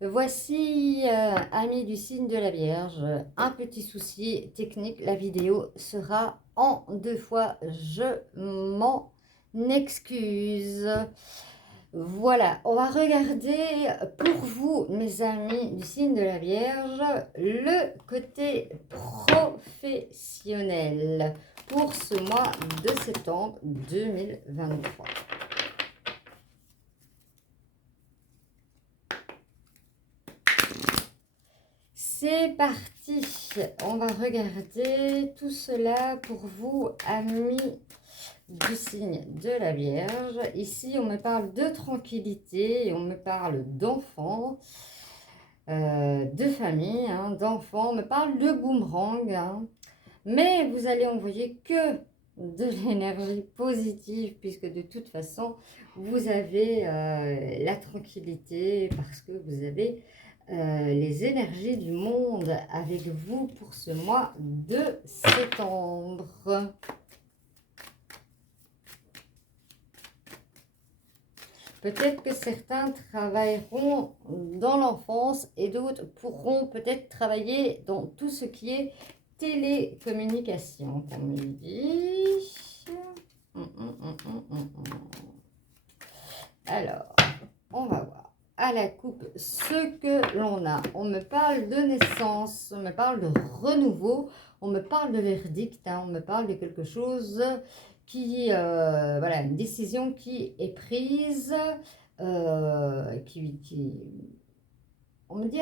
Voici, amis du signe de la Vierge, un petit souci technique. La vidéo sera en 2 fois. Je m'en excuse. Voilà, on va regarder pour vous, mes amis du signe de la Vierge, le côté professionnel pour ce mois de septembre 2023. C'est parti, on va regarder tout cela pour vous, amis du signe de la Vierge. Ici, on me parle de tranquillité, on me parle d'enfants, de famille, d'enfants, on me parle de boomerang, mais vous allez envoyer que de l'énergie positive, puisque de toute façon, vous avez la tranquillité, parce que vous avez les énergies du monde avec vous pour ce mois de septembre. Peut-être que certains travailleront dans l'enfance et d'autres pourront peut-être travailler dans tout ce qui est télécommunication, comme il dit. Alors, on va voir. À la coupe, ce que l'on a. On me parle de naissance, on me parle de renouveau, on me parle de verdict, on me parle de quelque chose qui, voilà, une décision qui est prise, on me dit,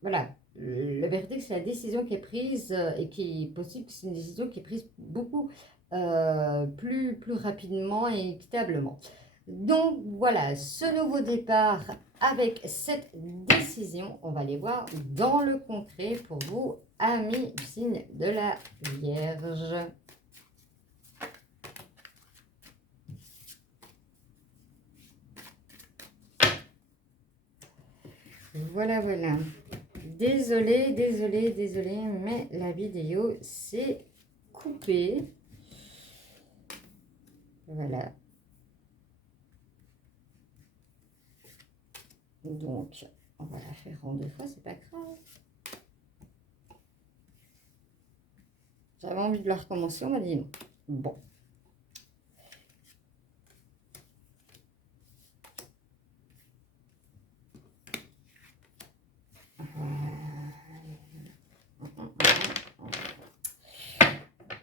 voilà, le verdict, c'est la décision qui est prise et qui est possible que c'est une décision qui est prise beaucoup plus rapidement et équitablement. Donc voilà, ce nouveau départ avec cette décision, on va les voir dans le concret pour vous, amis du signe de la Vierge. Voilà, voilà. Désolée, mais la vidéo s'est coupée. Voilà. Donc, on va la faire en 2 fois, c'est pas grave. J'avais envie de la recommencer, on m'a dit non. Bon.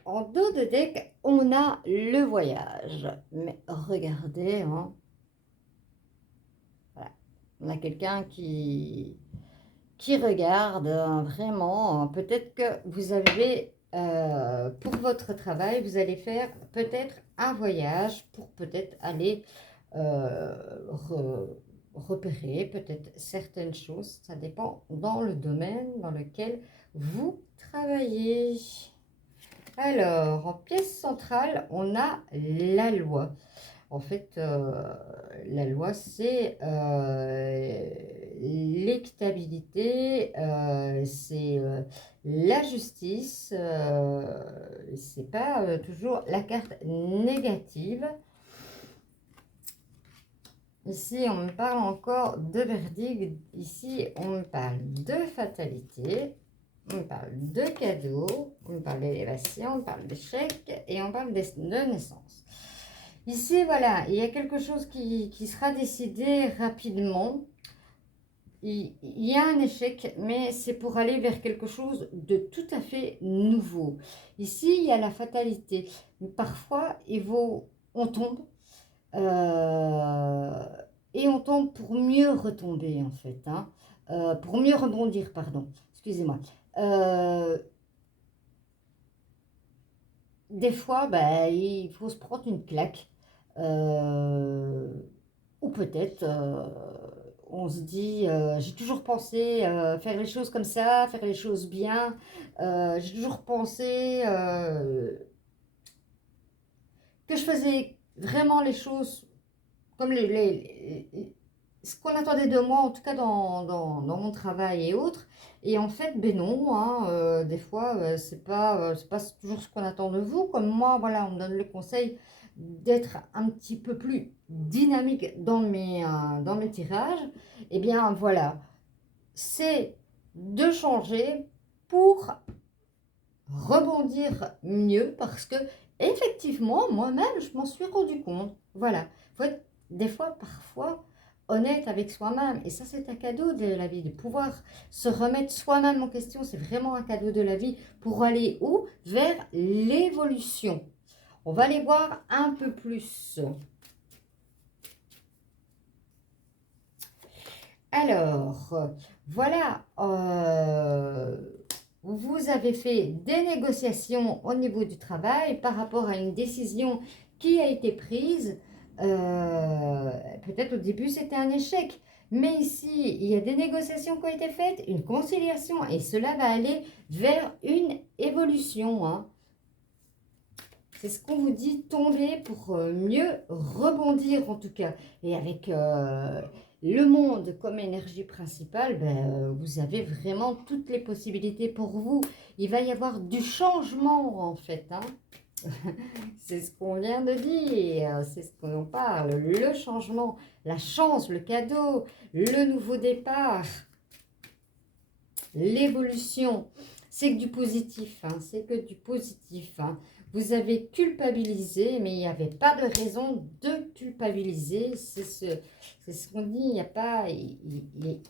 En dos de deck, on a le voyage. Mais regardez, voilà. On a quelqu'un qui regarde vraiment. Peut-être que vous avez, pour votre travail, vous allez faire peut-être un voyage pour peut-être aller repérer peut-être certaines choses. Ça dépend dans le domaine dans lequel vous travaillez. Alors, en pièce centrale, on a la loi. En fait, la loi, c'est l'équitabilité, c'est la justice, c'est pas toujours la carte négative. Ici, on me parle encore de verdict. Ici, on me parle de fatalité. On parle de cadeau, on parle d'élévation, on parle d'échec et on parle de naissance. Ici, voilà, il y a quelque chose qui sera décidé rapidement. Il y a un échec, mais c'est pour aller vers quelque chose de tout à fait nouveau. Ici, il y a la fatalité. Parfois, on tombe, et on tombe pour mieux retomber, en fait. Pour mieux rebondir, pardon. Excusez-moi. Des fois, il faut se prendre une claque. Ou peut-être, on se dit, j'ai toujours pensé faire les choses comme ça, faire les choses bien. J'ai toujours pensé que je faisais vraiment les choses comme ce qu'on attendait de moi, en tout cas dans mon travail et autres. Et en fait, ben non, des fois, c'est pas toujours ce qu'on attend de vous. Comme moi, voilà, on me donne le conseil d'être un petit peu plus dynamique dans mes tirages. Et bien voilà, c'est de changer pour rebondir mieux parce que effectivement, moi-même, je m'en suis rendu compte. Voilà, il faut être des fois, parfois, honnête avec soi-même. Et ça, c'est un cadeau de la vie, de pouvoir se remettre soi-même en question. C'est vraiment un cadeau de la vie pour aller où? Vers l'évolution. On va aller voir un peu plus. Alors, voilà, vous avez fait des négociations au niveau du travail par rapport à une décision qui a été prise. Peut-être au début c'était un échec, mais ici il y a des négociations qui ont été faites, une conciliation, et cela va aller vers une évolution, hein. C'est ce qu'on vous dit, tomber pour mieux rebondir en tout cas. Et avec le monde comme énergie principale, vous avez vraiment toutes les possibilités pour vous. Il va y avoir du changement en fait, hein. C'est ce qu'on vient de dire, c'est ce qu'on parle. Le changement, la chance, le cadeau, le nouveau départ, l'évolution. C'est que du positif, hein, c'est que du positif, hein. Vous avez culpabilisé, mais il n'y avait pas de raison de culpabiliser. C'est ce qu'on dit, il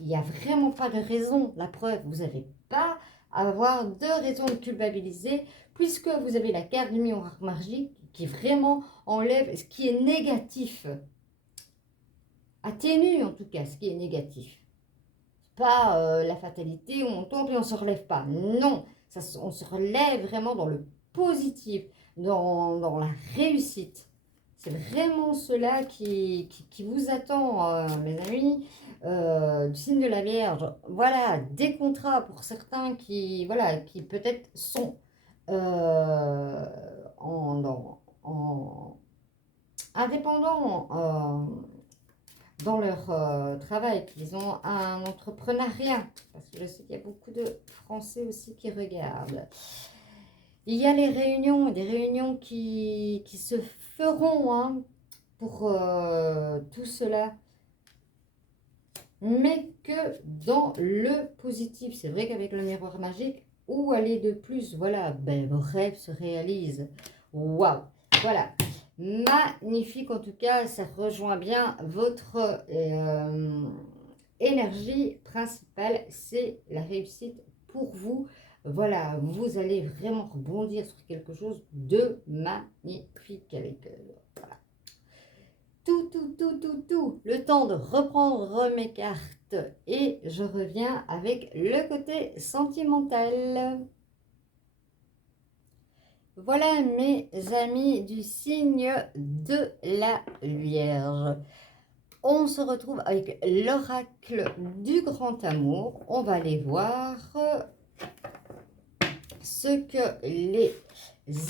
n'y a vraiment pas de raison. La preuve, vous n'avez pas à avoir de raison de culpabiliser, puisque vous avez la carte du miroir magique qui vraiment enlève ce qui est négatif. Atténue en tout cas ce qui est négatif. Pas la fatalité où on tombe et on ne se relève pas. Non, ça, on se relève vraiment dans le positif, dans la réussite. C'est vraiment cela qui vous attend, mes amis, du signe de la Vierge. Voilà, des contrats pour certains qui, voilà, qui peut-être sont en indépendants, dans leur travail, qu'ils ont un entrepreneuriat, parce que je sais qu'il y a beaucoup de Français aussi qui regardent. Il y a les réunions, des réunions qui se feront, hein, pour tout cela, mais que dans le positif. C'est vrai qu'avec le miroir magique, où aller de plus? Voilà, vos rêves se réalisent. Waouh! Voilà. Magnifique, en tout cas, ça rejoint bien votre énergie principale, c'est la réussite pour vous. Voilà, vous allez vraiment rebondir sur quelque chose de magnifique avec voilà. Tout. Le temps de reprendre mes cartes et je reviens avec le côté sentimental. Voilà mes amis du signe de la Vierge. On se retrouve avec l'oracle du grand amour. On va aller voir ce que les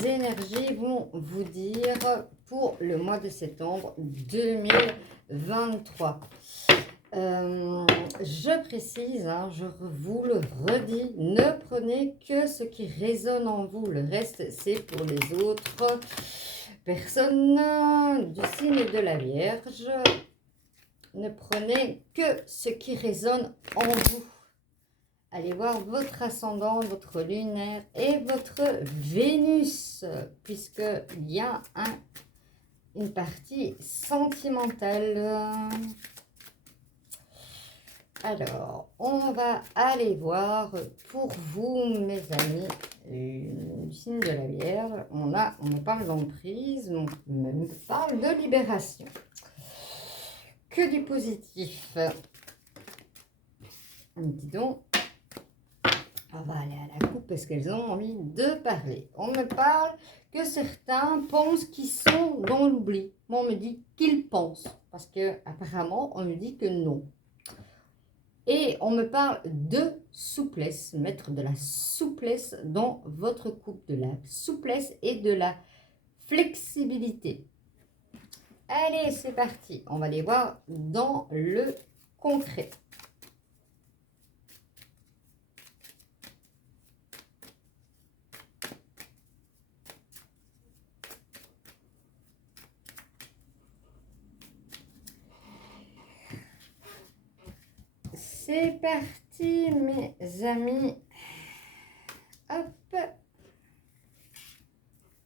énergies vont vous dire pour le mois de septembre 2023. Je précise, hein, je vous le redis, ne prenez que ce qui résonne en vous. Le reste, c'est pour les autres personnes du signe de la Vierge. Ne prenez que ce qui résonne en vous. Allez voir votre ascendant, votre lunaire et votre Vénus, puisqu'il y a une partie sentimentale. Alors, on va aller voir pour vous, mes amis, du signe de la Vierge. On me parle d'emprise, on me parle de libération. Que du positif. Dis donc, on va aller à la coupe parce qu'elles ont envie de parler. On me parle que certains pensent qu'ils sont dans l'oubli. Moi, on me dit qu'ils pensent, parce que apparemment, on me dit que non. Et on me parle de souplesse, mettre de la souplesse dans votre couple, de la souplesse et de la flexibilité. Allez, c'est parti. On va les voir dans le concret. C'est parti. parti, mes amis. Hop.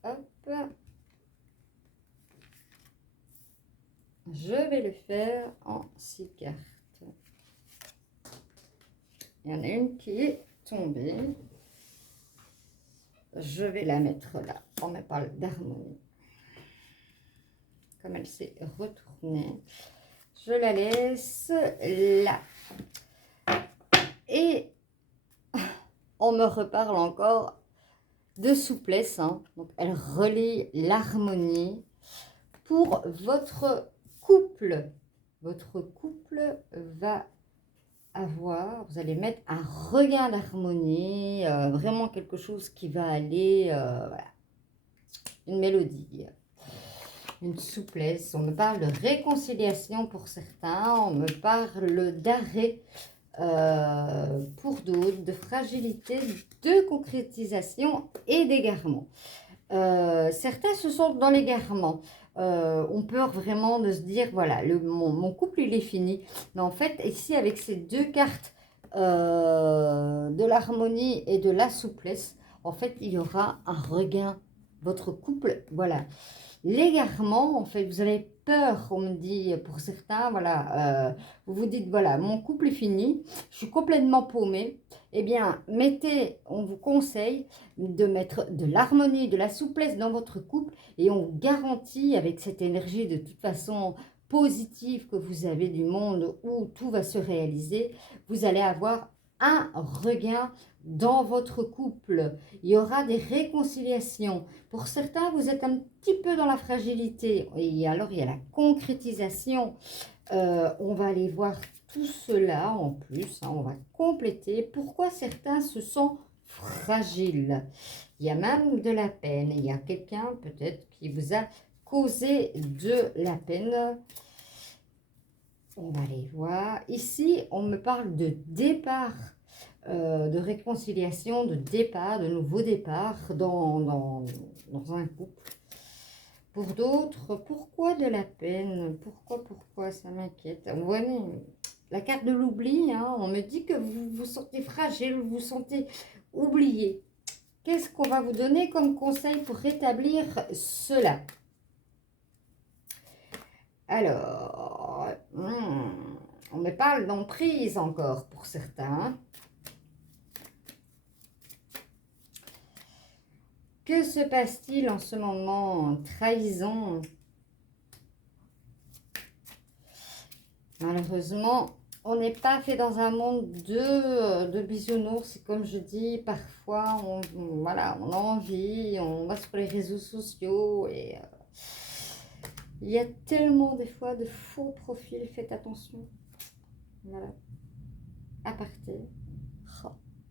Hop. Je vais le faire en 6 cartes. Il y en a une qui est tombée. Je vais la mettre là. On me parle d'harmonie. Comme elle s'est retournée, je la laisse là. Et on me reparle encore de souplesse. Hein. Donc, elle relie l'harmonie pour votre couple. Votre couple va avoir, vous allez mettre un regain d'harmonie, vraiment quelque chose qui va aller, voilà, une mélodie, une souplesse. On me parle de réconciliation pour certains, on me parle d'arrêt pour d'autres, de fragilité, de concrétisation et d'égarement. Certains se sentent dans l'égarement. On peur vraiment de se dire, voilà, mon couple, il est fini. Mais en fait, ici, avec ces deux cartes de l'harmonie et de la souplesse, en fait, il y aura un regain. Votre couple, voilà. L'égarement, en fait, vous avez peur, on me dit, pour certains, voilà, vous vous dites, voilà, mon couple est fini, je suis complètement paumée. Eh bien, on vous conseille de mettre de l'harmonie, de la souplesse dans votre couple et on vous garantit avec cette énergie de toute façon positive que vous avez du monde où tout va se réaliser, vous allez avoir un regain dans votre couple. Il y aura des réconciliations. Pour certains, vous êtes un petit peu dans la fragilité. Et alors, il y a la concrétisation. On va aller voir tout cela en plus. Hein, on va compléter. Pourquoi certains se sentent fragiles? Il y a même de la peine. Il y a quelqu'un peut-être qui vous a causé de la peine. On va aller voir. Ici, on me parle de départ. De réconciliation, de départ, de nouveau départ dans un couple. Pour d'autres, pourquoi de la peine? Pourquoi ça m'inquiète? Vous voyez, la carte de l'oubli, hein, on me dit que vous vous sentez fragile, vous vous sentez oublié. Qu'est-ce qu'on va vous donner comme conseil pour rétablir cela? Alors, on me parle d'emprise encore pour certains. Que se passe-t-il en ce moment? Trahison. Malheureusement, on n'est pas fait dans un monde de bisounours. Comme je dis, parfois, voilà, on a envie, on va sur les réseaux sociaux et il y a tellement des fois de faux profils. Faites attention. Voilà. Aparté. Oh.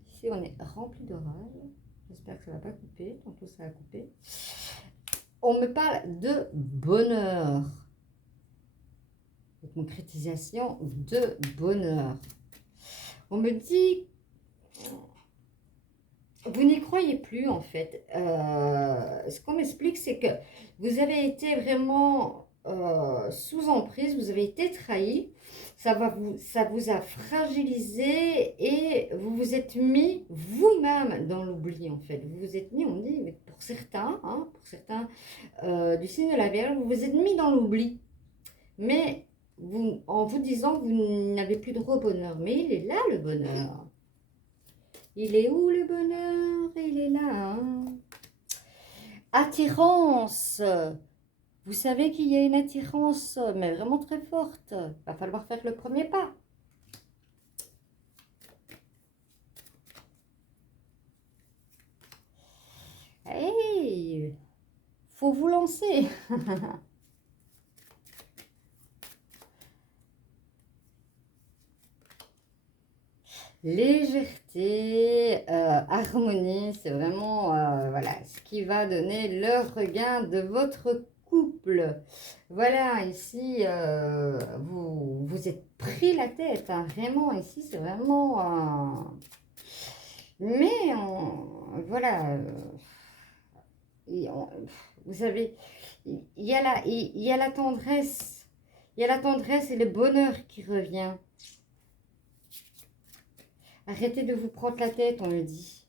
Ici, on est rempli d'orage. J'espère que ça ne va pas couper. Tantôt, ça a coupé. On me parle de bonheur. De concrétisation de bonheur. On me dit, vous n'y croyez plus en fait. Ce qu'on m'explique, c'est que vous avez été vraiment sous emprise, vous avez été trahi. Ça vous a fragilisé et vous vous êtes mis vous-même dans l'oubli en fait. Vous vous êtes mis, on dit, mais pour certains du signe de la Vierge, vous vous êtes mis dans l'oubli. Mais en vous disant que vous n'avez plus droit au bonheur. Mais il est là le bonheur. Il est où le bonheur? Il est là. Hein? Attirance. Vous savez qu'il y a une attirance, mais vraiment très forte. Va falloir faire le premier pas. Hey, faut vous lancer. Légèreté, harmonie, c'est vraiment voilà, ce qui va donner le regain de votre couple. Voilà, ici, vous êtes pris la tête, hein, vraiment, ici, c'est vraiment... mais, voilà, vous savez, il y a la tendresse, il y a la tendresse et le bonheur qui revient. Arrêtez de vous prendre la tête, on le dit.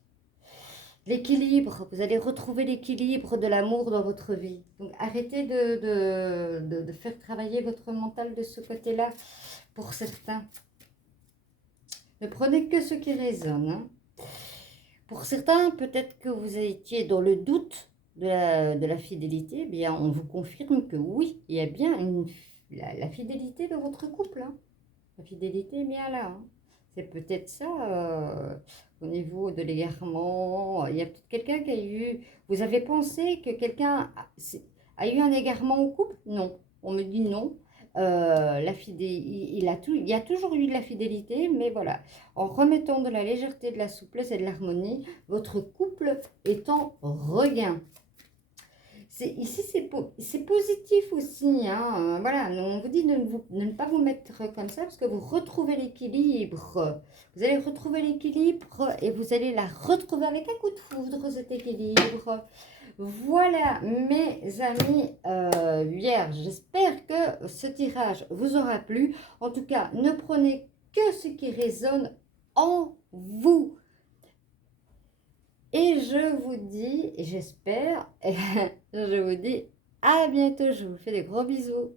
L'équilibre, vous allez retrouver l'équilibre de l'amour dans votre vie. Donc arrêtez de faire travailler votre mental de ce côté-là pour certains. Ne prenez que ce qui résonne. Hein. Pour certains, peut-être que vous étiez dans le doute de la fidélité. Eh bien, on vous confirme que oui, il y a bien la fidélité de votre couple. Hein. La fidélité est bien là. Hein. C'est peut-être ça au niveau de l'égarement. Il y a peut-être quelqu'un qui a eu... Vous avez pensé que quelqu'un a eu un égarement au couple? Non. On me dit non. Il y a toujours eu de la fidélité, mais voilà. En remettant de la légèreté, de la souplesse et de l'harmonie, votre couple est en regain. Ici, c'est positif aussi. Hein. Voilà, on vous dit de ne pas vous mettre comme ça parce que vous retrouvez l'équilibre. Vous allez retrouver l'équilibre et vous allez la retrouver avec un coup de foudre, cet équilibre. Voilà, mes amis vierges. J'espère que ce tirage vous aura plu. En tout cas, ne prenez que ce qui résonne en vous. Et je vous dis, et j'espère, je vous dis à bientôt. Je vous fais des gros bisous.